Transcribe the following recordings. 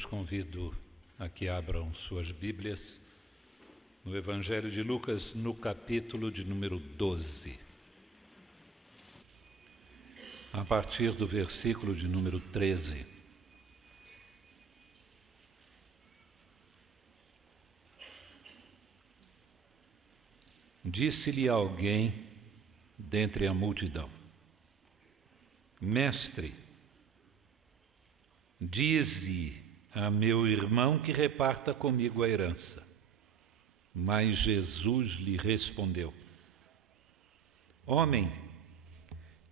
Eu os convido a que abram suas Bíblias no Evangelho de Lucas, no capítulo de número 12. A partir do versículo de número 13. Disse-lhe alguém dentre a multidão: Mestre, dize a meu irmão que reparta comigo a herança. Mas Jesus lhe respondeu: Homem,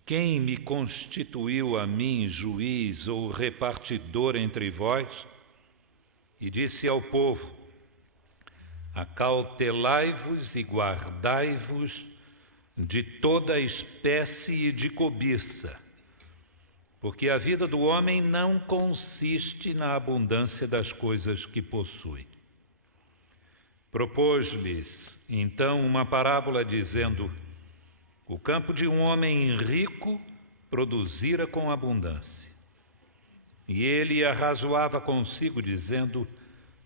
quem me constituiu a mim juiz ou repartidor entre vós? E disse ao povo: Acautelai-vos e guardai-vos de toda espécie de cobiça, porque a vida do homem não consiste na abundância das coisas que possui. Propôs-lhes então uma parábola dizendo: O campo de um homem rico produzira com abundância. E ele arrazoava consigo dizendo: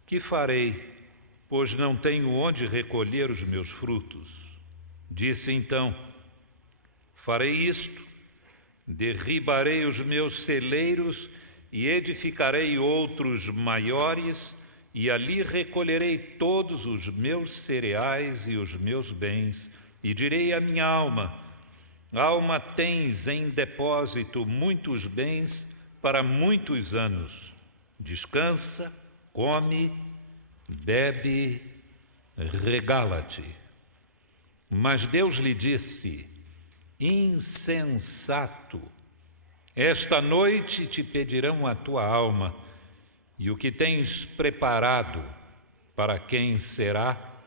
Que farei, pois não tenho onde recolher os meus frutos? Disse então: Farei isto: derribarei os meus celeiros e edificarei outros maiores, e ali recolherei todos os meus cereais e os meus bens, e direi à minha alma: Alma, tens em depósito muitos bens para muitos anos. Descansa, come, bebe, regala-te. Mas Deus lhe disse: Insensato, esta noite te pedirão a tua alma, e o que tens preparado, para quem será?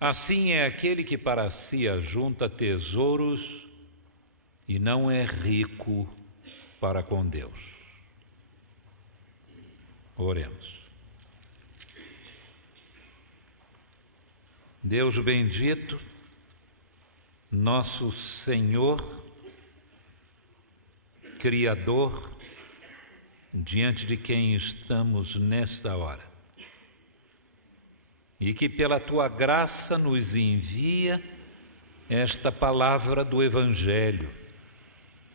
Assim é aquele que para si ajunta tesouros e não é rico para com Deus. Oremos. Deus bendito, nosso Senhor, Criador, diante de quem estamos nesta hora, e que pela Tua graça nos envia esta palavra do Evangelho,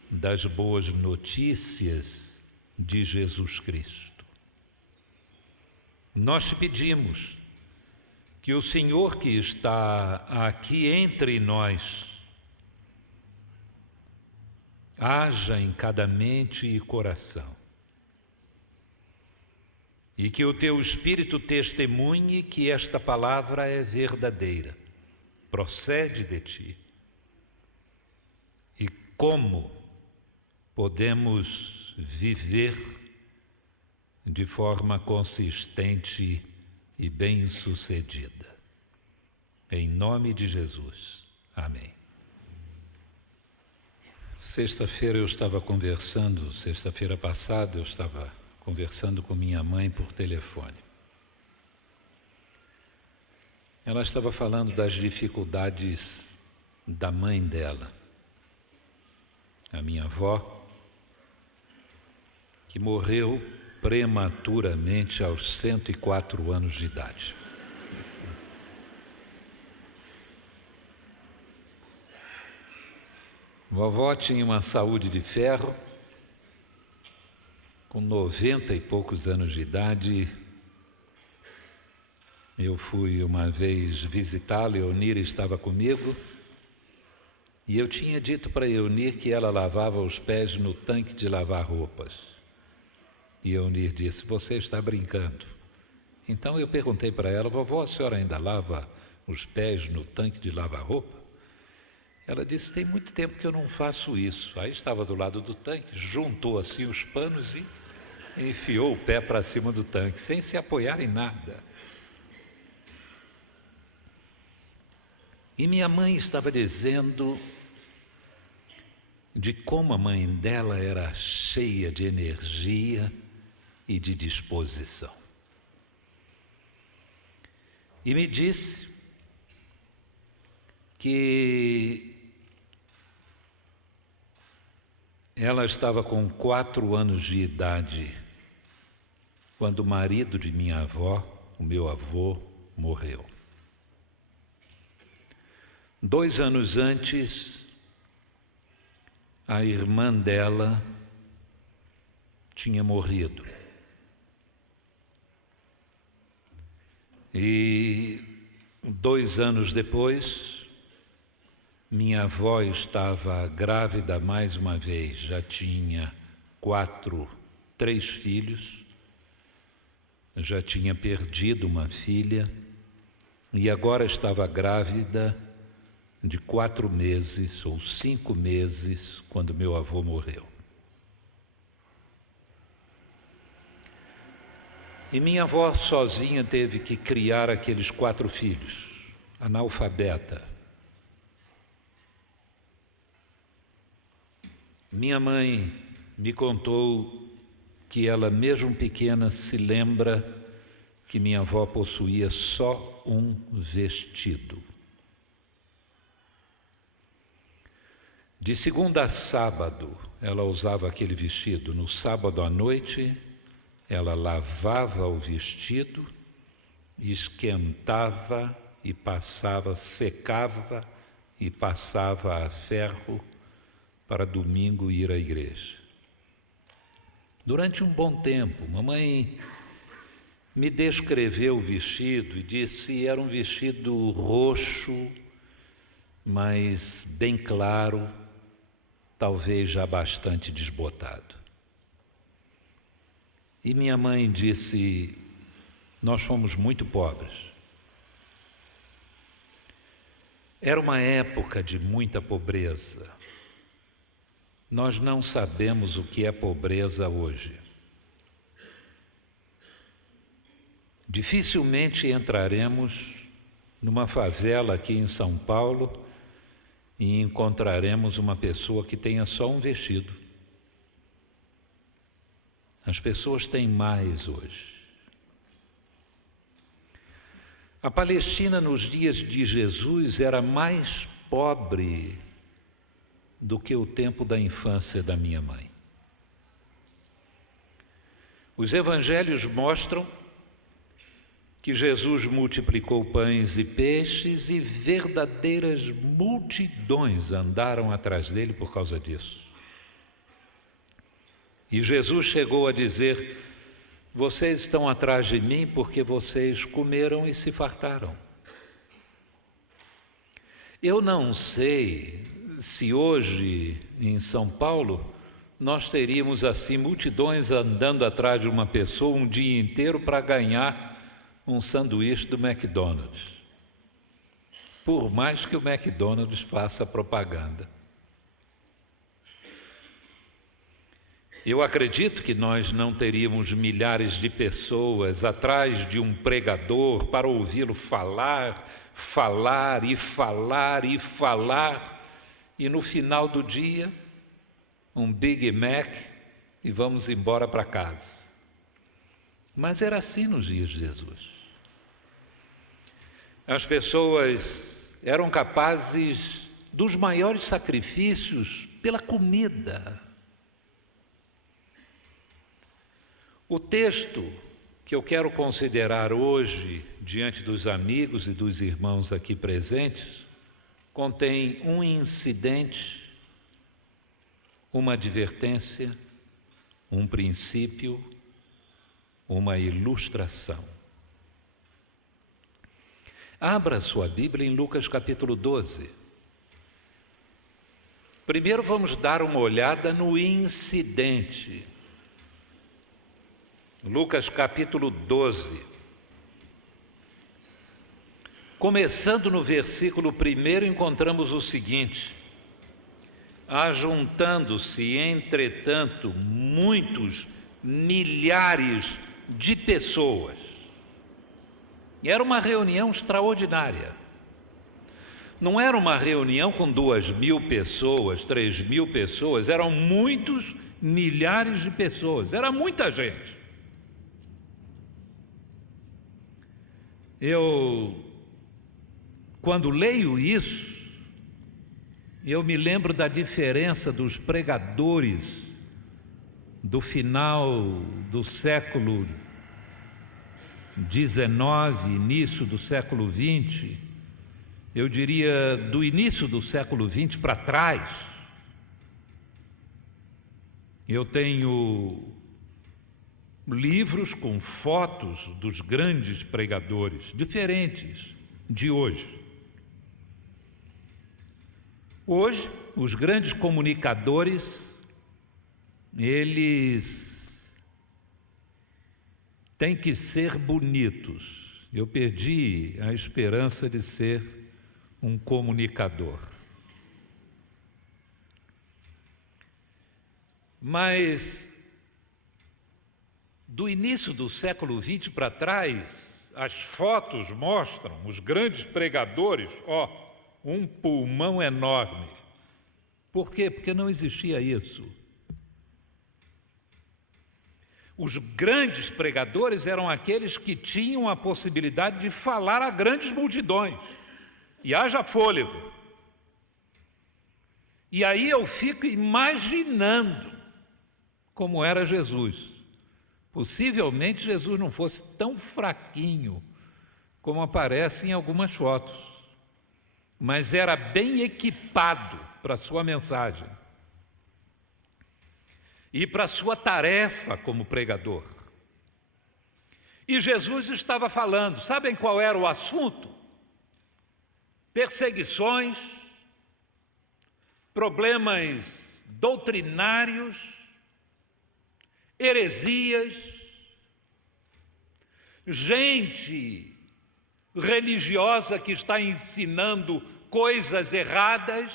das boas notícias de Jesus Cristo. Nós te pedimos que o Senhor que está aqui entre nós haja em cada mente e coração, e que o teu Espírito testemunhe que esta palavra é verdadeira, procede de ti. E como podemos viver de forma consistente e bem-sucedida. Em nome de Jesus. Amém. Sexta-feira passada eu estava conversando com minha mãe por telefone. Ela estava falando das dificuldades da mãe dela, a minha avó, que morreu prematuramente aos 104 anos de idade. Vovó tinha uma saúde de ferro. Com 90 e poucos anos de idade, eu fui uma vez visitá-la, Eunir estava comigo, e eu tinha dito para Eunir que ela lavava os pés no tanque de lavar roupas. E Eunir disse: Você está brincando. Então eu perguntei para ela: Vovó, a senhora ainda lava os pés no tanque de lavar roupa? Ela disse: Tem muito tempo que eu não faço isso. Aí estava do lado do tanque, juntou assim os panos e enfiou o pé para cima do tanque, sem se apoiar em nada. E minha mãe estava dizendo de como a mãe dela era cheia de energia e de disposição. E me disse que ela estava com 4 anos de idade quando o marido de minha avó, o meu avô, morreu. 2 anos antes, a irmã dela tinha morrido. E 2 anos depois, minha avó estava grávida mais uma vez, já tinha 3 filhos, já tinha perdido uma filha e agora estava grávida de 4 meses ou 5 meses quando meu avô morreu. E minha avó sozinha teve que criar aqueles 4 filhos, analfabeta. Minha mãe me contou que ela, mesmo pequena, se lembra que minha avó possuía só um vestido. De segunda a sábado, ela usava aquele vestido. No sábado à noite, ela lavava o vestido, esquentava e passava, secava e passava a ferro para domingo ir à igreja. Durante um bom tempo, mamãe me descreveu o vestido e disse era um vestido roxo, mas bem claro, talvez já bastante desbotado. E minha mãe disse, nós fomos muito pobres. Era uma época de muita pobreza. Nós não sabemos o que é pobreza hoje. Dificilmente entraremos numa favela aqui em São Paulo e encontraremos uma pessoa que tenha só um vestido. As pessoas têm mais hoje. A Palestina nos dias de Jesus era mais pobre do que o tempo da infância da minha mãe. Os evangelhos mostram que Jesus multiplicou pães e peixes e verdadeiras multidões andaram atrás dele por causa disso. E Jesus chegou a dizer, vocês estão atrás de mim porque vocês comeram e se fartaram. Eu não sei se hoje em São Paulo nós teríamos assim multidões andando atrás de uma pessoa um dia inteiro para ganhar um sanduíche do McDonald's, por mais que o McDonald's faça propaganda. Eu acredito que nós não teríamos milhares de pessoas atrás de um pregador para ouvi-lo falar, falar e falar e falar, e no final do dia, um Big Mac e vamos embora para casa. Mas era assim nos dias de Jesus. As pessoas eram capazes dos maiores sacrifícios pela comida. O texto que eu quero considerar hoje, diante dos amigos e dos irmãos aqui presentes, contém um incidente, uma advertência, um princípio, uma ilustração. Abra sua Bíblia em Lucas capítulo 12. Primeiro vamos dar uma olhada no incidente. Lucas capítulo 12. Começando no versículo 1, encontramos o seguinte: ajuntando-se, entretanto, muitos milhares de pessoas. Era uma reunião extraordinária. Não era uma reunião com 2.000 pessoas, 3.000 pessoas, eram muitos milhares de pessoas, era muita gente. Quando leio isso, eu me lembro da diferença dos pregadores do final do século XIX, início do século XX, eu diria do início do século XX para trás, eu tenho livros com fotos dos grandes pregadores, diferentes de hoje. Hoje, os grandes comunicadores, eles têm que ser bonitos. Eu perdi a esperança de ser um comunicador. Mas, do início do século XX para trás, as fotos mostram os grandes pregadores, um pulmão enorme. Por quê? Porque não existia isso. Os grandes pregadores eram aqueles que tinham a possibilidade de falar a grandes multidões. E haja fôlego. E aí eu fico imaginando como era Jesus. Possivelmente Jesus não fosse tão fraquinho como aparece em algumas fotos, mas era bem equipado para a sua mensagem e para a sua tarefa como pregador. E Jesus estava falando, sabem qual era o assunto? Perseguições, problemas doutrinários, heresias, gente religiosa que está ensinando coisas erradas.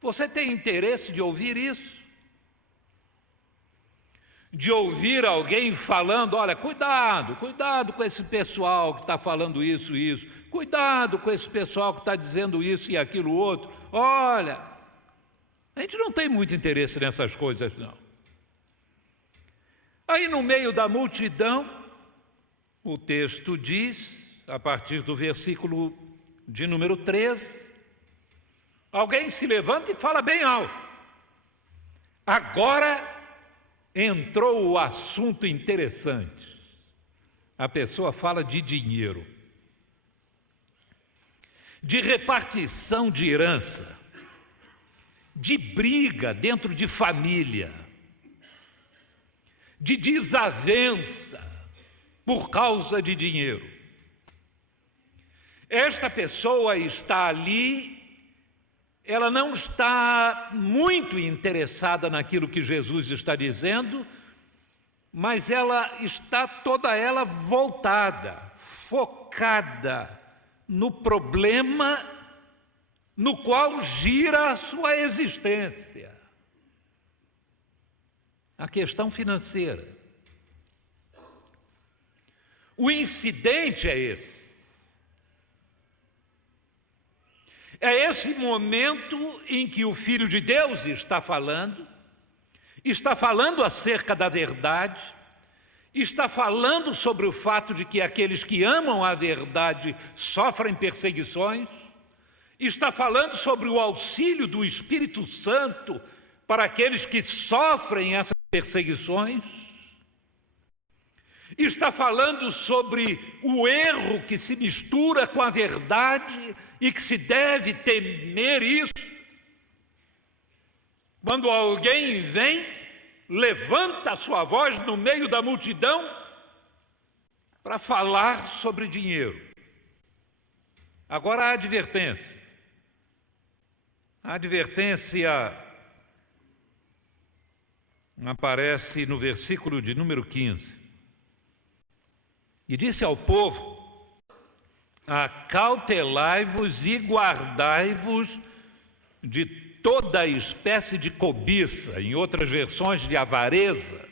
Você tem interesse de ouvir isso? De ouvir alguém falando, olha, cuidado com esse pessoal que está falando isso, cuidado com esse pessoal que está dizendo isso e aquilo outro. Olha, a gente não tem muito interesse nessas coisas, não. Aí no meio da multidão, o texto diz, a partir do versículo de número 13, alguém se levanta e fala bem alto. Agora entrou o assunto interessante. A pessoa fala de dinheiro, de repartição de herança, de briga dentro de família, de desavença por causa de dinheiro. Esta pessoa está ali, ela não está muito interessada naquilo que Jesus está dizendo, mas ela está toda ela voltada, focada no problema no qual gira a sua existência. A questão financeira. O incidente é esse. É esse momento em que o Filho de Deus está falando acerca da verdade, está falando sobre o fato de que aqueles que amam a verdade sofrem perseguições, está falando sobre o auxílio do Espírito Santo para aqueles que sofrem essas perseguições, está falando sobre o erro que se mistura com a verdade e que se deve temer isso. Quando alguém vem, levanta a sua voz no meio da multidão para falar sobre dinheiro. Agora a advertência. A advertência aparece no versículo de número 15. E disse ao povo: acautelai-vos e guardai-vos de toda espécie de cobiça, em outras versões de avareza.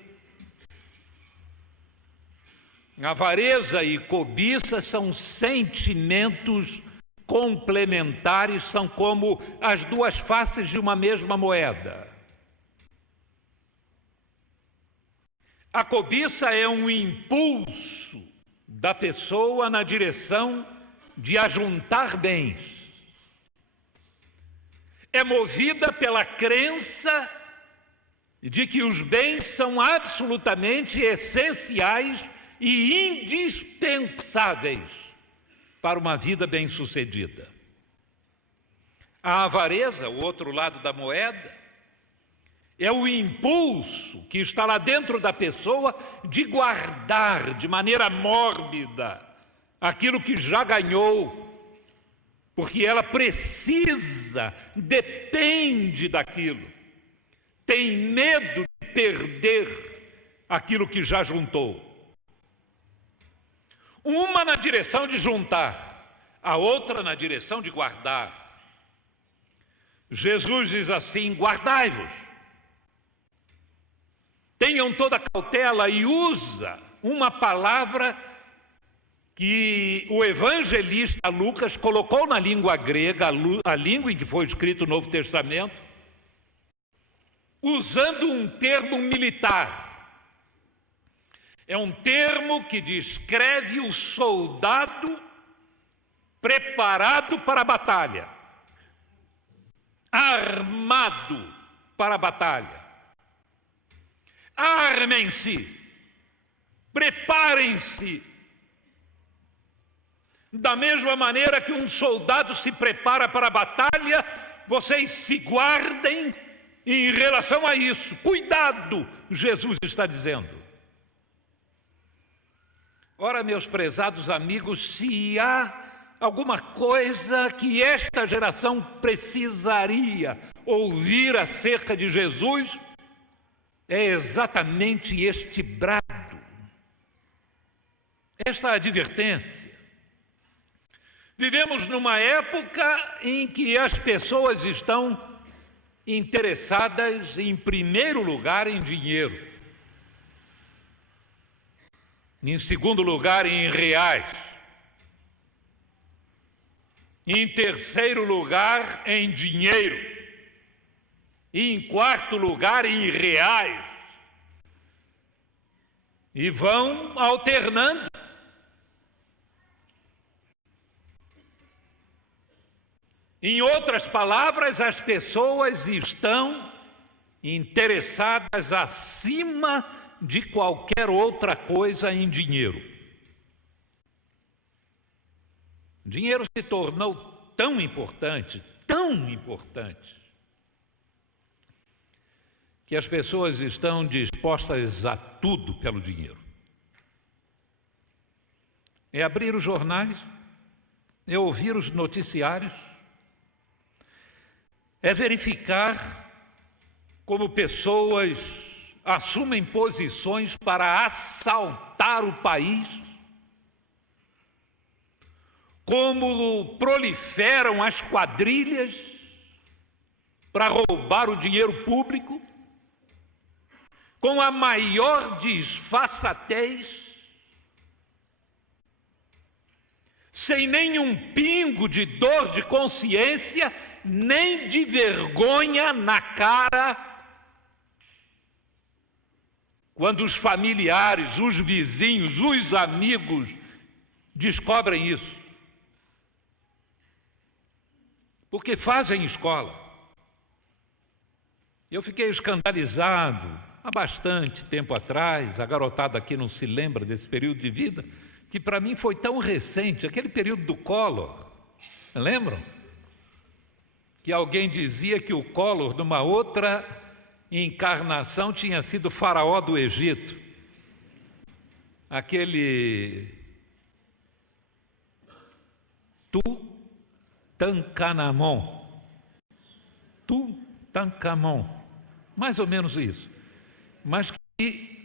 Avareza e cobiça são sentimentos complementares, são como as duas faces de uma mesma moeda. A cobiça é um impulso da pessoa na direção de ajuntar bens. É movida pela crença de que os bens são absolutamente essenciais e indispensáveis para uma vida bem-sucedida. A avareza, o outro lado da moeda, é o impulso que está lá dentro da pessoa de guardar de maneira mórbida aquilo que já ganhou, porque ela precisa, depende daquilo, tem medo de perder aquilo que já juntou. Uma na direção de juntar, a outra na direção de guardar. Jesus diz assim: guardai-vos, tenham toda cautela, e usa uma palavra que o evangelista Lucas colocou na língua grega, a língua em que foi escrito o Novo Testamento, usando um termo militar. É um termo que descreve o soldado preparado para a batalha, armado para a batalha. Armem-se, preparem-se. Da mesma maneira que um soldado se prepara para a batalha, vocês se guardem em relação a isso. Cuidado, Jesus está dizendo. Ora, meus prezados amigos, se há alguma coisa que esta geração precisaria ouvir acerca de Jesus, é exatamente este brado, esta advertência. Vivemos numa época em que as pessoas estão interessadas, em primeiro lugar, em dinheiro. Em segundo lugar, em reais. Em terceiro lugar, em dinheiro. E em quarto lugar, em reais. E vão alternando. Em outras palavras, as pessoas estão interessadas acima de qualquer outra coisa em dinheiro. Dinheiro se tornou tão importante, que as pessoas estão dispostas a tudo pelo dinheiro. É abrir os jornais, é ouvir os noticiários, é verificar como pessoas assumem posições para assaltar o país, como proliferam as quadrilhas para roubar o dinheiro público, com a maior disfarçatez, sem nenhum pingo de dor de consciência, nem de vergonha na cara, quando os familiares, os vizinhos, os amigos descobrem isso. Porque fazem escola. Eu fiquei escandalizado há bastante tempo atrás, a garotada aqui não se lembra desse período de vida, que para mim foi tão recente, aquele período do Collor, lembram? Que alguém dizia que o Collor, numa outra encarnação, tinha sido faraó do Egito. Aquele Tutankhamon, mais ou menos isso, mas que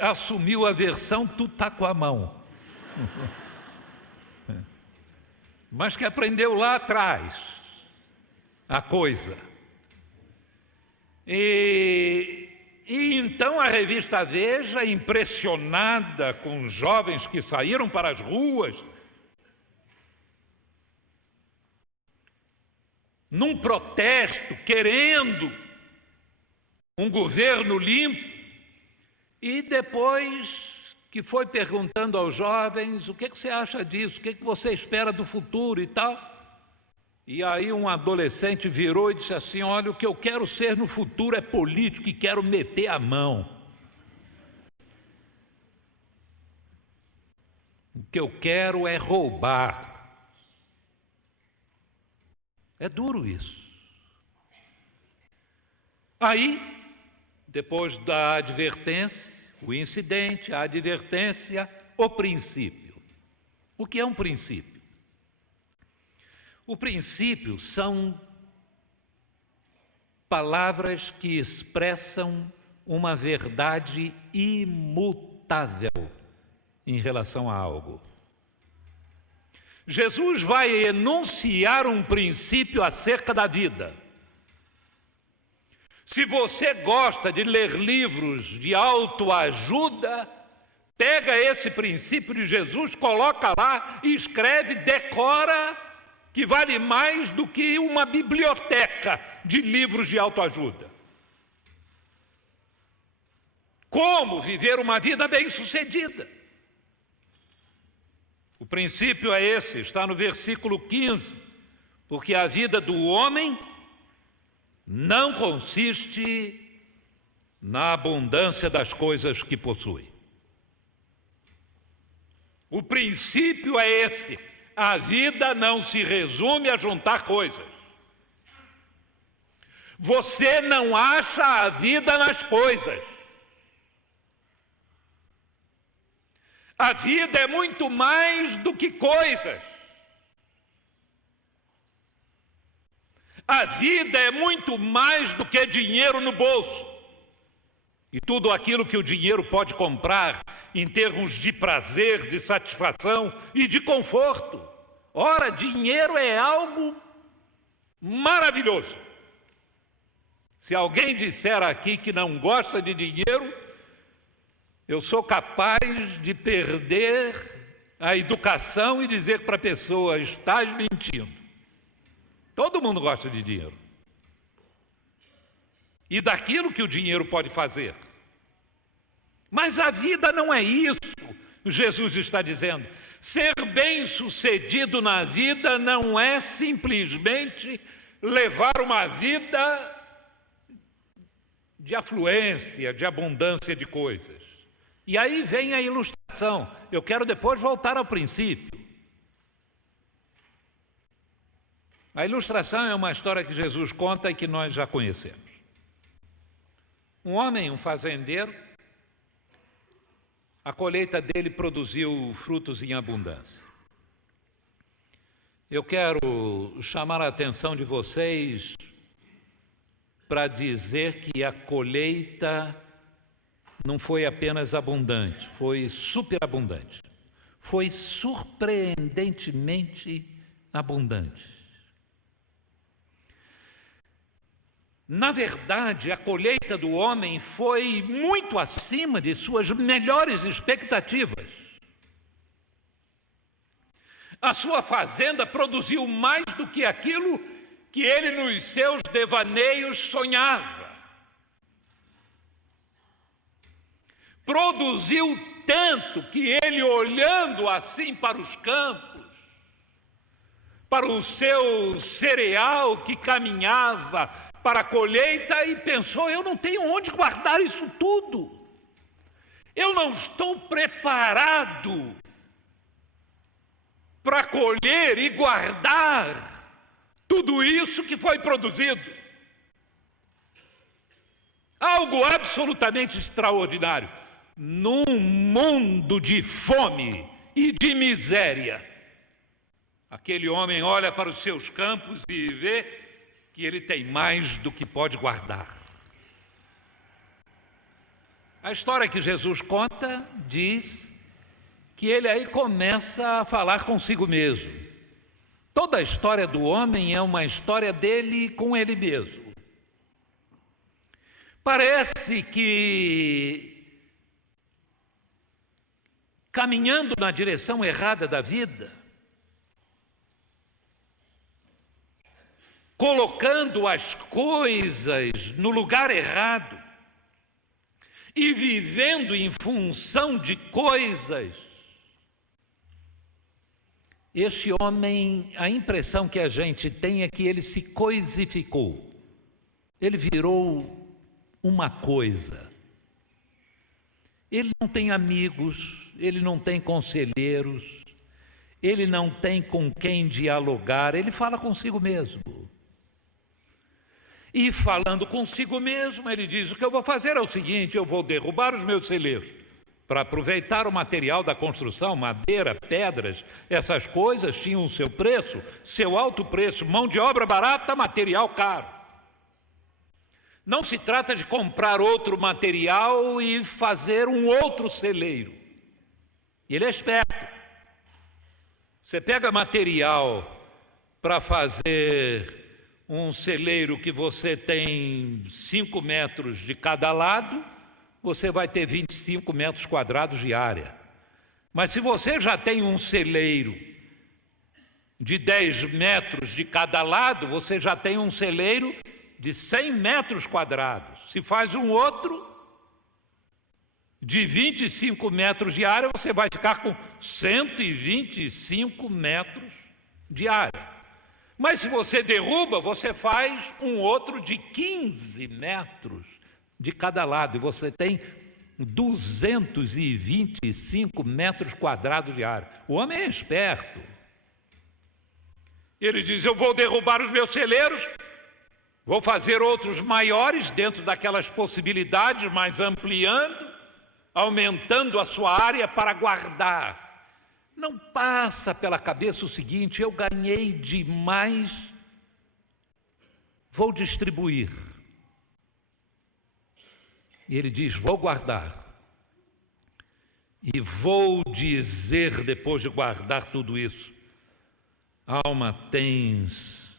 assumiu a versão Tutankhamon, mas que aprendeu lá atrás a coisa. E então a revista Veja, impressionada com os jovens que saíram para as ruas, num protesto, querendo um governo limpo, e depois que foi perguntando aos jovens: o que você acha disso, o que você espera do futuro e tal. E aí um adolescente virou e disse assim: olha, o que eu quero ser no futuro é político e quero meter a mão. O que eu quero é roubar. É duro isso. Aí, depois da advertência, o incidente, a advertência, o princípio. O que é um princípio? O princípio são palavras que expressam uma verdade imutável em relação a algo. Jesus vai enunciar um princípio acerca da vida. Se você gosta de ler livros de autoajuda, pega esse princípio de Jesus, coloca lá, escreve, decora, que vale mais do que uma biblioteca de livros de autoajuda. Como viver uma vida bem-sucedida? O princípio é esse, está no versículo 15, porque a vida do homem não consiste na abundância das coisas que possui. O princípio é esse, a vida não se resume a juntar coisas. Você não acha a vida nas coisas. A vida é muito mais do que coisas. A vida é muito mais do que dinheiro no bolso. E tudo aquilo que o dinheiro pode comprar em termos de prazer, de satisfação e de conforto. Ora, dinheiro é algo maravilhoso. Se alguém disser aqui que não gosta de dinheiro, eu sou capaz de perder a educação e dizer para a pessoa: estás mentindo. Todo mundo gosta de dinheiro. E daquilo que o dinheiro pode fazer. Mas a vida não é isso, Jesus está dizendo. Ser bem-sucedido na vida não é simplesmente levar uma vida de afluência, de abundância de coisas. E aí vem a ilustração. Eu quero depois voltar ao princípio. A ilustração é uma história que Jesus conta e que nós já conhecemos. Um homem, um fazendeiro, a colheita dele produziu frutos em abundância. Eu quero chamar a atenção de vocês para dizer que a colheita não foi apenas abundante, foi superabundante. Foi surpreendentemente abundante. Na verdade, a colheita do homem foi muito acima de suas melhores expectativas. A sua fazenda produziu mais do que aquilo que ele nos seus devaneios sonhava. Produziu tanto que ele, olhando assim para os campos, para o seu cereal que caminhava para a colheita, e pensou: eu não tenho onde guardar isso tudo. Eu não estou preparado para colher e guardar tudo isso que foi produzido. Algo absolutamente extraordinário. Num mundo de fome e de miséria, aquele homem olha para os seus campos e vê que ele tem mais do que pode guardar. A história que Jesus conta diz que ele aí começa a falar consigo mesmo. Toda a história do homem é uma história dele com ele mesmo. Parece que, caminhando na direção errada da vida, colocando as coisas no lugar errado e vivendo em função de coisas, este homem, a impressão que a gente tem é que ele se coisificou, ele virou uma coisa. Ele não tem amigos, ele não tem conselheiros, ele não tem com quem dialogar, ele fala consigo mesmo. E falando consigo mesmo, ele diz: o que eu vou fazer é o seguinte, eu vou derrubar os meus celeiros, para aproveitar o material da construção, madeira, pedras, essas coisas tinham o seu preço, seu alto preço, mão de obra barata, material caro. Não se trata de comprar outro material e fazer um outro celeiro. Ele é esperto. Você pega material para fazer um celeiro que você tem 5 metros de cada lado, você vai ter 25 metros quadrados de área. Mas se você já tem um celeiro de 10 metros de cada lado, você já tem um celeiro de 100 metros quadrados. Se faz um outro de 25 metros de área, você vai ficar com 125 metros de área. Mas se você derruba, você faz um outro de 15 metros de cada lado, e você tem 225 metros quadrados de área. O homem é esperto. Ele diz: eu vou derrubar os meus celeiros, vou fazer outros maiores dentro daquelas possibilidades, mas ampliando, aumentando a sua área para guardar. Não passa pela cabeça o seguinte: eu ganhei demais, vou distribuir. E ele diz: vou guardar. E vou dizer, depois de guardar tudo isso: alma, tens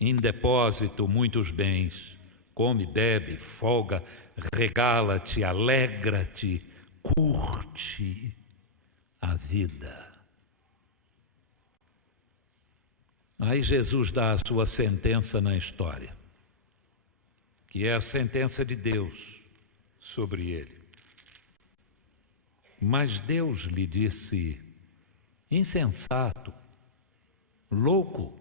em depósito muitos bens, come, bebe, folga, regala-te, alegra-te, curte a vida. Aí Jesus dá a sua sentença na história, que é a sentença de Deus sobre ele. Mas Deus lhe disse: insensato, louco,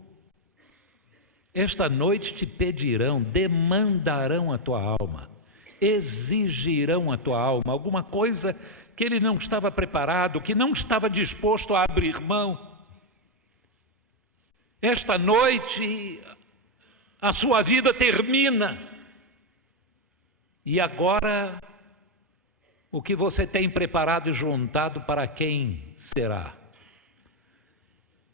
esta noite te pedirão, demandarão a tua alma, exigirão a tua alma, alguma coisa que ele não estava preparado, que não estava disposto a abrir mão. Esta noite a sua vida termina. E agora, o que você tem preparado e juntado, para quem será?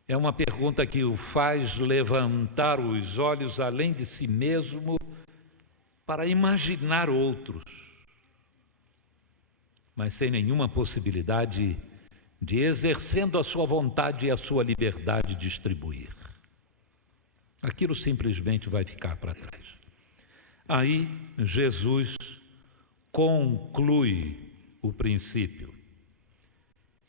É uma pergunta que o faz levantar os olhos além de si mesmo para imaginar outros, mas sem nenhuma possibilidade de, exercendo a sua vontade e a sua liberdade, distribuir. Aquilo simplesmente vai ficar para trás. Aí Jesus conclui o princípio: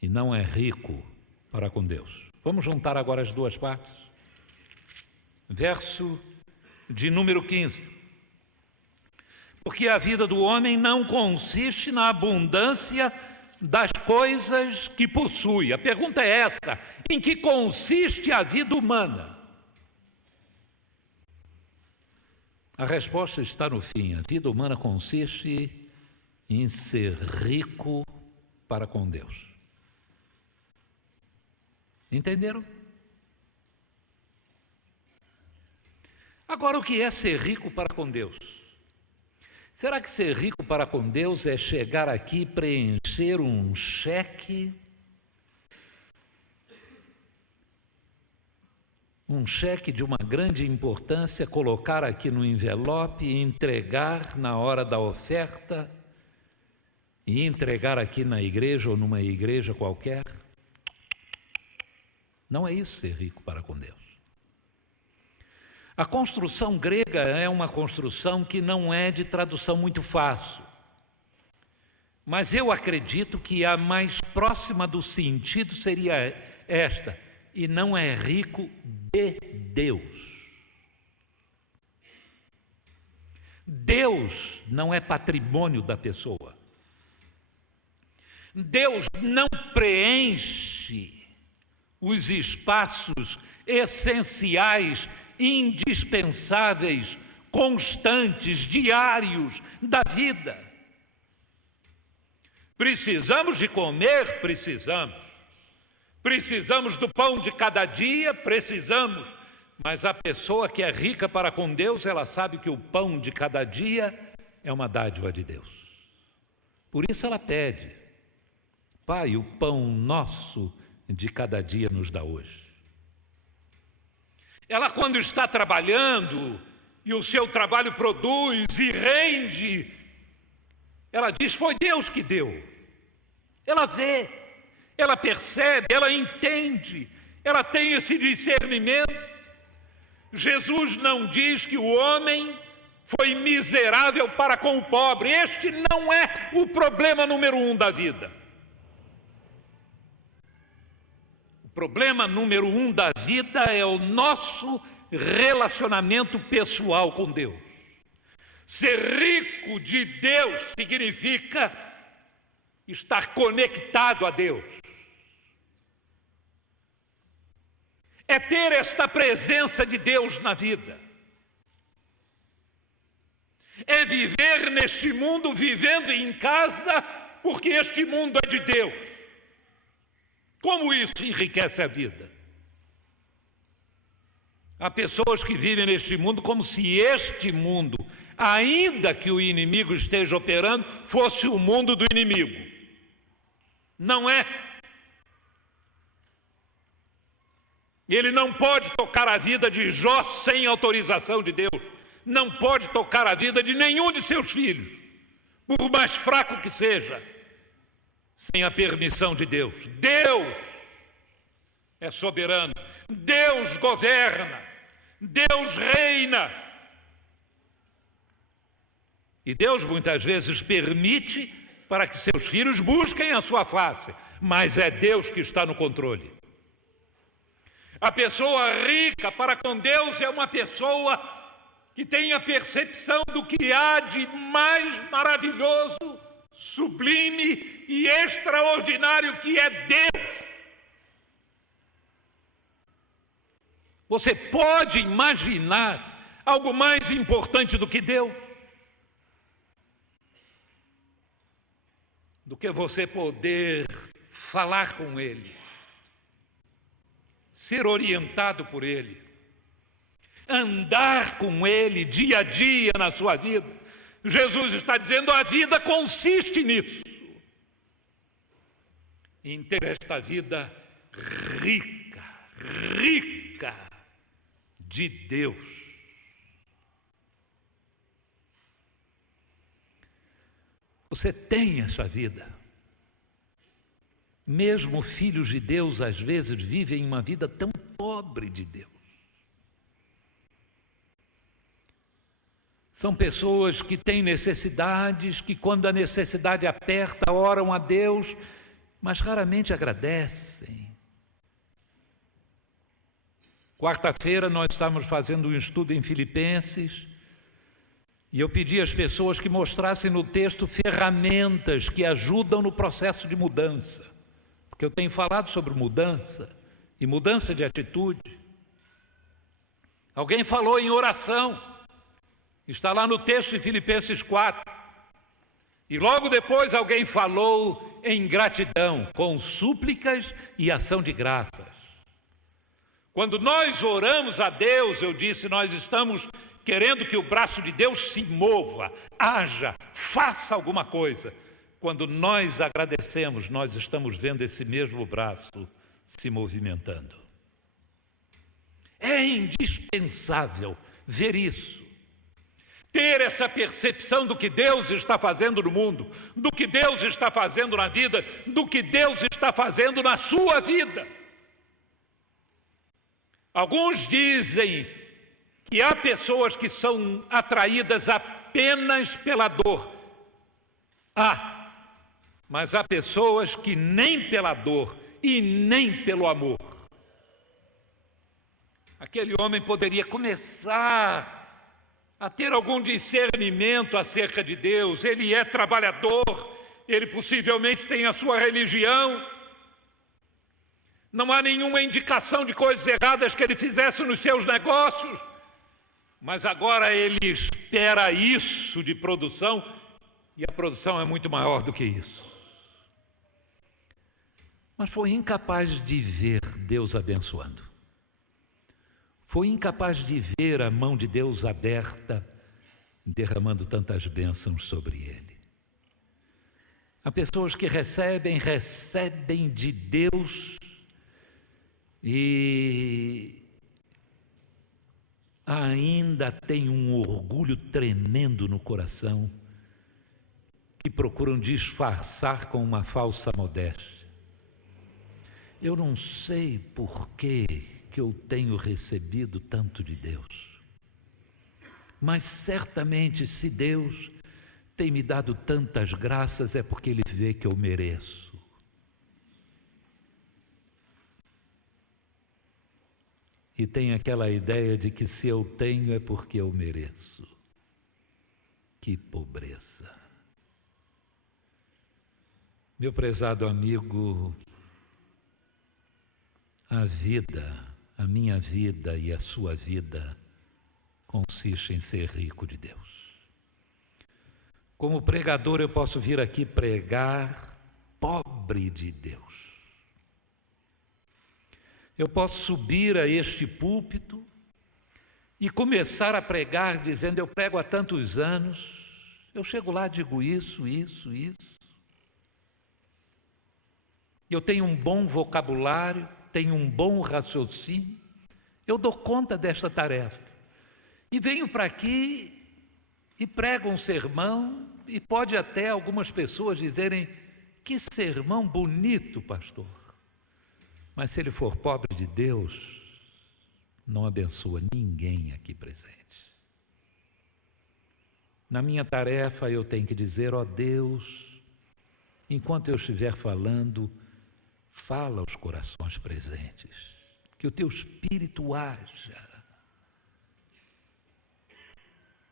e não é rico para com Deus. Vamos juntar agora as duas partes. Verso de número 15. Porque a vida do homem não consiste na abundância das coisas que possui. A pergunta é essa: em que consiste a vida humana? A resposta está no fim. A vida humana consiste em ser rico para com Deus. Entenderam? Agora, o que é ser rico para com Deus? Será que ser rico para com Deus é chegar aqui e preencher um cheque? Um cheque de uma grande importância, colocar aqui no envelope e entregar na hora da oferta, e entregar aqui na igreja ou numa igreja qualquer? Não é isso ser rico para com Deus. A construção grega é uma construção que não é de tradução muito fácil, mas eu acredito que a mais próxima do sentido seria esta: e não é rico de Deus. Deus não é patrimônio da pessoa. Deus não preenche os espaços essenciais, indispensáveis, constantes, diários da vida. Precisamos de comer? Precisamos. Precisamos do pão de cada dia? Precisamos. Mas a pessoa que é rica para com Deus, ela sabe que o pão de cada dia é uma dádiva de Deus. Por isso ela pede: Pai, o pão nosso de cada dia nos dá hoje. Ela, quando está trabalhando e o seu trabalho produz e rende, ela diz: foi Deus que deu. Ela vê, ela percebe, ela entende, ela tem esse discernimento. Jesus não diz que o homem foi miserável para com o pobre. Este não é o problema número 1 da vida. O problema número 1 da vida é o nosso relacionamento pessoal com Deus. Ser rico de Deus significa estar conectado a Deus. É ter esta presença de Deus na vida. É viver neste mundo, vivendo em casa, porque este mundo é de Deus. Como isso enriquece a vida? Há pessoas que vivem neste mundo como se este mundo, ainda que o inimigo esteja operando, fosse o mundo do inimigo. Não é. Ele não pode tocar a vida de Jó sem autorização de Deus. Não pode tocar a vida de nenhum de seus filhos, por mais fraco que seja, sem a permissão de Deus. Deus é soberano, Deus governa, Deus reina. E Deus muitas vezes permite para que seus filhos busquem a sua face, mas é Deus que está no controle. A pessoa rica para com Deus é uma pessoa que tem a percepção do que há de mais maravilhoso, sublime e extraordinário que é Deus. Você pode imaginar algo mais importante do que Deus? Do que você poder falar com Ele, ser orientado por Ele, andar com Ele dia a dia na sua vida. Jesus está dizendo: a vida consiste nisso, em ter esta vida rica, rica de Deus. Você tem essa vida. Mesmo filhos de Deus, às vezes, vivem uma vida tão pobre de Deus. São pessoas que têm necessidades, que quando a necessidade aperta, oram a Deus, mas raramente agradecem. Quarta-feira nós estávamos fazendo um estudo em Filipenses, e eu pedi às pessoas que mostrassem no texto ferramentas que ajudam no processo de mudança. Porque eu tenho falado sobre mudança e mudança de atitude. Alguém falou em oração. Está lá no texto de Filipenses 4. E logo depois alguém falou em gratidão, com súplicas e ação de graças. Quando nós oramos a Deus, eu disse, nós estamos querendo que o braço de Deus se mova, haja, faça alguma coisa. Quando nós agradecemos, nós estamos vendo esse mesmo braço se movimentando. É indispensável ver isso. Ter essa percepção do que Deus está fazendo no mundo, do que Deus está fazendo na vida, do que Deus está fazendo na sua vida. Alguns dizem que há pessoas que são atraídas apenas pela dor. Mas há pessoas que nem pela dor e nem pelo amor. Aquele homem poderia começar a ter algum discernimento acerca de Deus. Ele é trabalhador, ele possivelmente tem a sua religião. Não há nenhuma indicação de coisas erradas que ele fizesse nos seus negócios. Mas agora ele espera isso de produção, e a produção é muito maior do que isso. mas foi incapaz de ver Deus abençoando. Foi incapaz de ver a mão de Deus aberta, derramando tantas bênçãos sobre ele. Há pessoas que recebem de Deus e ainda têm um orgulho tremendo no coração, que procuram disfarçar com uma falsa modéstia. Eu não sei por que eu tenho recebido tanto de Deus, mas certamente se Deus tem me dado tantas graças é porque Ele vê que eu mereço. E tem aquela ideia de que se eu tenho é porque eu mereço. Que pobreza! Meu prezado amigo, a vida, a minha vida e a sua vida consiste em ser rico de Deus. Como pregador eu posso vir aqui pregar pobre de Deus. Eu posso subir a este púlpito e começar a pregar dizendo, eu prego há tantos anos, eu chego lá e digo isso. Eu tenho um bom vocabulário, tenho um bom raciocínio, eu dou conta desta tarefa. E venho para aqui e prego um sermão, e pode até algumas pessoas dizerem, que sermão bonito, pastor. Mas se ele for pobre de Deus, não abençoa ninguém aqui presente. Na minha tarefa eu tenho que dizer, ó Deus, enquanto eu estiver falando, fala aos corações presentes, que o teu Espírito haja.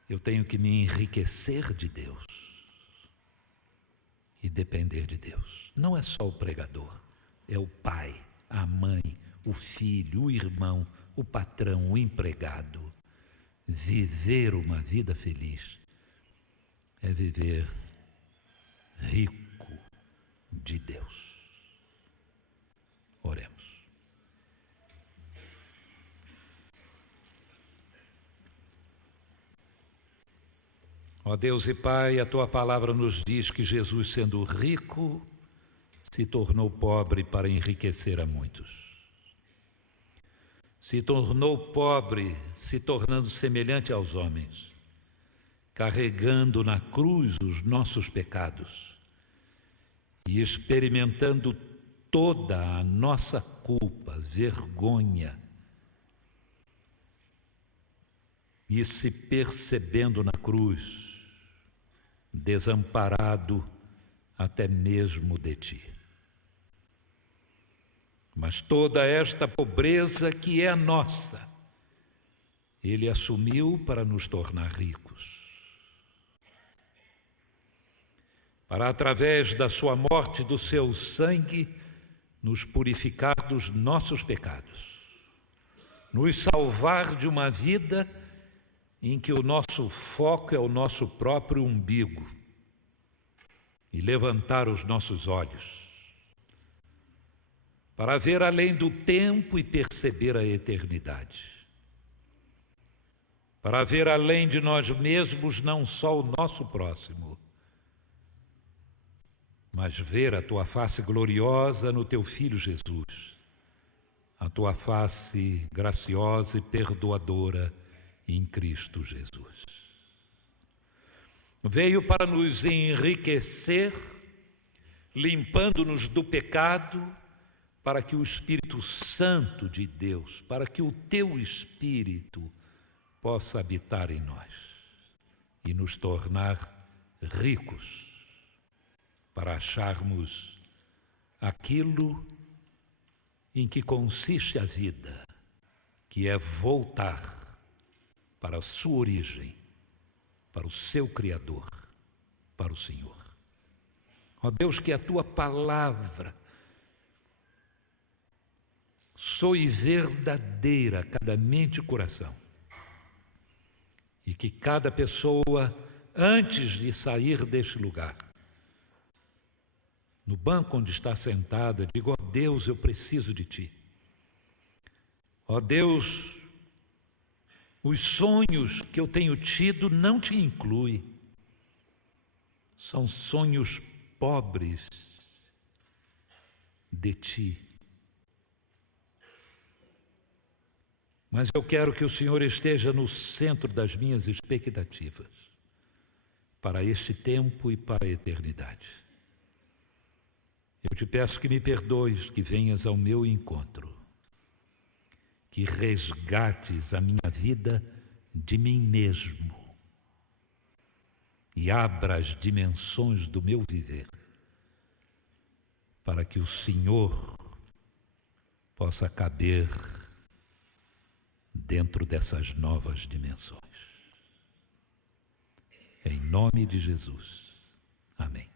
Eu tenho que me enriquecer de Deus e depender de Deus. Não é só o pregador, é o pai, a mãe, o filho, o irmão, o patrão, o empregado. Viver uma vida feliz é viver rico de Deus. Oremos. Ó Deus e Pai, a Tua palavra nos diz que Jesus, sendo rico, se tornou pobre para enriquecer a muitos. Se tornou pobre, se tornando semelhante aos homens, carregando na cruz os nossos pecados e experimentando toda a nossa culpa, vergonha, e se percebendo na cruz, desamparado até mesmo de Ti. Mas toda esta pobreza que é nossa, Ele assumiu para nos tornar ricos. Para, através da sua morte e do seu sangue, nos purificar dos nossos pecados, nos salvar de uma vida em que o nosso foco é o nosso próprio umbigo e levantar os nossos olhos para ver além do tempo e perceber a eternidade, para ver além de nós mesmos não só o nosso próximo, mas ver a Tua face gloriosa no Teu Filho Jesus, a Tua face graciosa e perdoadora em Cristo Jesus. Veio para nos enriquecer, limpando-nos do pecado, para que o Espírito Santo de Deus, para que o Teu Espírito possa habitar em nós e nos tornar ricos, para acharmos aquilo em que consiste a vida, que é voltar para a sua origem, para o seu Criador, para o Senhor. Ó Deus, que a Tua palavra soe verdadeira a cada mente e coração, e que cada pessoa, antes de sair deste lugar, no banco onde está sentada, diga, ó Deus, eu preciso de Ti. Ó Deus, os sonhos que eu tenho tido não Te incluem. São sonhos pobres de Ti. Mas eu quero que o Senhor esteja no centro das minhas expectativas, para este tempo e para a eternidade. Eu te peço que me perdoes, que venhas ao meu encontro, que resgates a minha vida de mim mesmo e abra as dimensões do meu viver, para que o Senhor possa caber dentro dessas novas dimensões. Em nome de Jesus. Amém.